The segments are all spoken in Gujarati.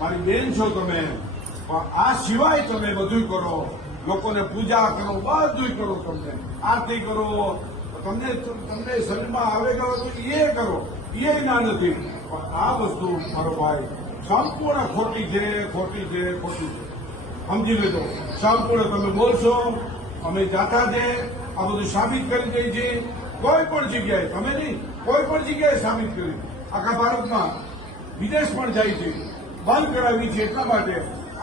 મારી બેન છો તમે. પણ આ સિવાય તમે બધું કરો. લોકોને પૂજા કરો બધું કરો તમને. આરતી કરો, તમને તમને શરીરમાં આવે ગયો એ કરો. એ ના નથી. પણ આ વસ્તુ મારો ભાઈ, સંપૂર્ણ ખોટી છે ખોટી છે ખોટી છે. સમજી લેજો. સંપૂર્ણ તમે બોલશો, અમે જાતા છે, આ બધું સાબિત કરી દઈ છે. કોઈ પણ જગ્યાએ, તમે નહીં, કોઈ પણ જગ્યાએ સાબિત કરી. આખા ભારતમાં વિદેશ પણ જાય છે. બંધ કરાવી છે એટલા માટે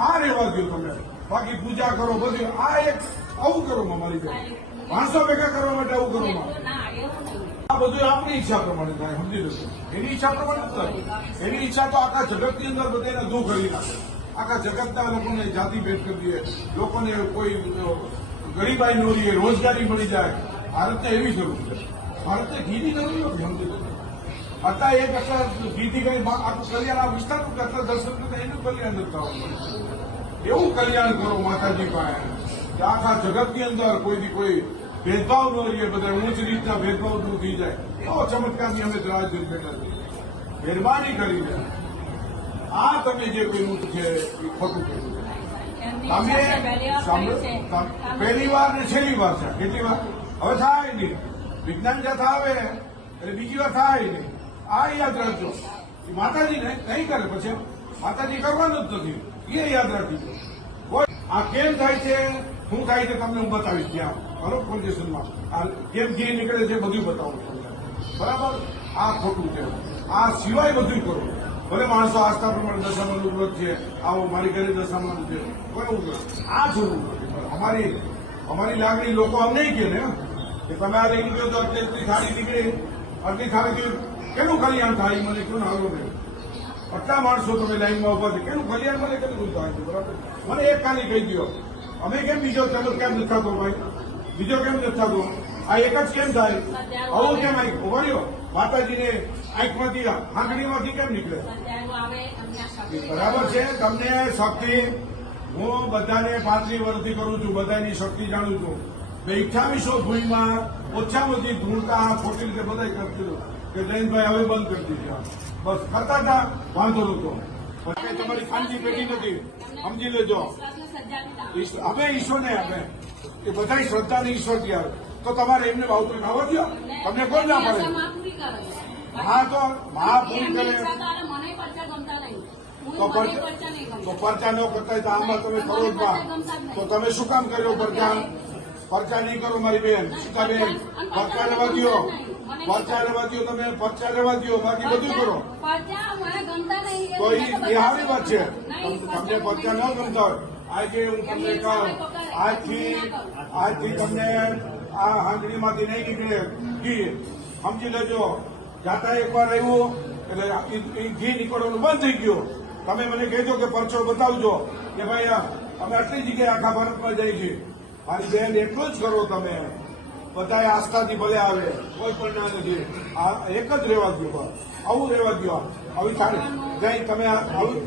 આ રહેવા દો તમે. બાકી પૂજા કરો, બધું આ એક આવું કરો મારી બેન માણસો ભેગા કરવા માટે આવું કરો આ બધું આપણી ઈચ્છા પ્રમાણે થાય, સમજી લેશો એની ઈચ્છા પ્રમાણે જ થાય. એની ઈચ્છા તો આખા જગતની અંદર બધાને દૂર કરી નાખે. આખા જગતના લોકોને જાતિ ભેદ કરી દે લોકોને કોઈ ગરીબાઈ ન રહે રોજગારી મળી જાય. ભારતને એવી જરૂર છે. ભારતને ઘીની જરૂર નથી, સમજી લેજો અત્યારે એક અત્યારે ઘીથી કઈ આખું કલ્યાણ આ વિસ્તારનું કરતા દર્શન કરતા એનું કલ્યાણ નથી થવાનું એવું કલ્યાણ કરો માતાજી પાસે. કે આખા જગતની અંદર કોઈથી કોઈ ભેદભાવ ન રહીએ બધા ઊંચ રીતના ભેદભાવ દૂર થઈ જાય. એવો ચમત્કારની અમે રાહ જોઈ બેઠા છીએ. મહેરબાની કરીને આ તમે જે કર્યું છે એ ખોટું કર્યું તમે પહેલી વાર ને છેલ્લી વાર છે. કેટલી વાર? હવે થાય નહીં. વિજ્ઞાન જ્યાં થાવે એટલે બીજી વાર થાય નહીં. આ યાદ રાખજો. માતાજી ને નહીં કરે પછી માતાજી કરવાનું જ નથી. એ યાદ રાખજો. આ કેમ થાય છે? શું થાય છે તમને હું બતાવીશ ત્યાં. બરોબર પોલીસ આ કેમ ઘી નીકળે છે બધું બતાવું તમને. બરાબર? આ ખોટું છે. આ સિવાય બધું કરો. ભલે માણસો આસ્થા પ્રમાણે દશામાનું વ્રત છે. આવો મારી ઘરે દશામાનું છે. બરાબર આ જરૂર નથી. અમારી અમારી લાગણી લોકો આમ નહીં કે ને, કે તમે આ રહી ગયો તો અત્યારથી થાળી નીકળી. આટલી થાળી કેનું કલ્યાણ થાય? મને કેવું હાલો નહીં આટલા માણસો તમે લાઈનમાં ઊભા છે. કેનું કલ્યાણ મને કેટલું થાય છે? બરાબર? મને એક ખાલી કહી દો અમે કેમ બીજો ચમત્કાર કેમ નથી થતો ભાઈ? બીજો કેમ નથી થતો? આ એક જ કેમ થાય? આવું કેમ આવી વળ્યો માતાજીને આંખમાંથી, આંગળીમાંથી કેમ નીકળે? બરાબર છે? તમને શક્તિ, હું બધાને પાંત્રી વર્ષથી કરું છું, બધાની શક્તિ જાણું છું. બે અઠ્યાવીસો ભૂમિમાં ઓછામાં ઓછી ધૂળતા ખોટી રીતે બધા કરતી કે જયંતભાઈ હવે બંધ કરી દીધી બસ કરતા હતા, વાંધો નતો તમારી ખાનગી પેટી નથી. સમજી લેજો. અમે ઈશ્વરને આપે. એ બધા શ્રદ્ધાને ઈશ્વર આવે તો તમારે એમને ભાવતું ખાવા દો તમને કોણ ના પડે? પૂરી. હા તો મહાપુરુષ એમની કરે. તો. પરચા ન કરતા આમાં તમે કરો તો તમે શું કામ કર્યો પરચા? પરચા નહીં કરો મારી બેન સીતાબેન પરચા લેવા દો પરચા લેવા દો તમે પરચા લેવા દો બાકી બધું કરો. તો એ સારી વાત છે. તમને પરચા ન ગમતા હોય. આજે હું તમને કહું આજથી આજથી તમને આ હાંડણીમાંથી નહીં નીકળે. ઘી. સમજી લેજો. જાતા એકવાર આવ્યું એટલે ઘી નીકળવાનું બંધ થઈ ગયું. તમે મને કહેજો કે પરચો બતાવજો કે ભાઈ અમે આટલી જગ્યાએ આખા ભારતમાં જઈએ છીએ. મારી બેન એટલું જ કરો તમે. બધાએ આસ્થાથી ભલે આવે, કોઈ પણ ના નથી. આ એક જ રહેવા દો. આવું રહેવા દો આવી સારી જઈ તમે આવું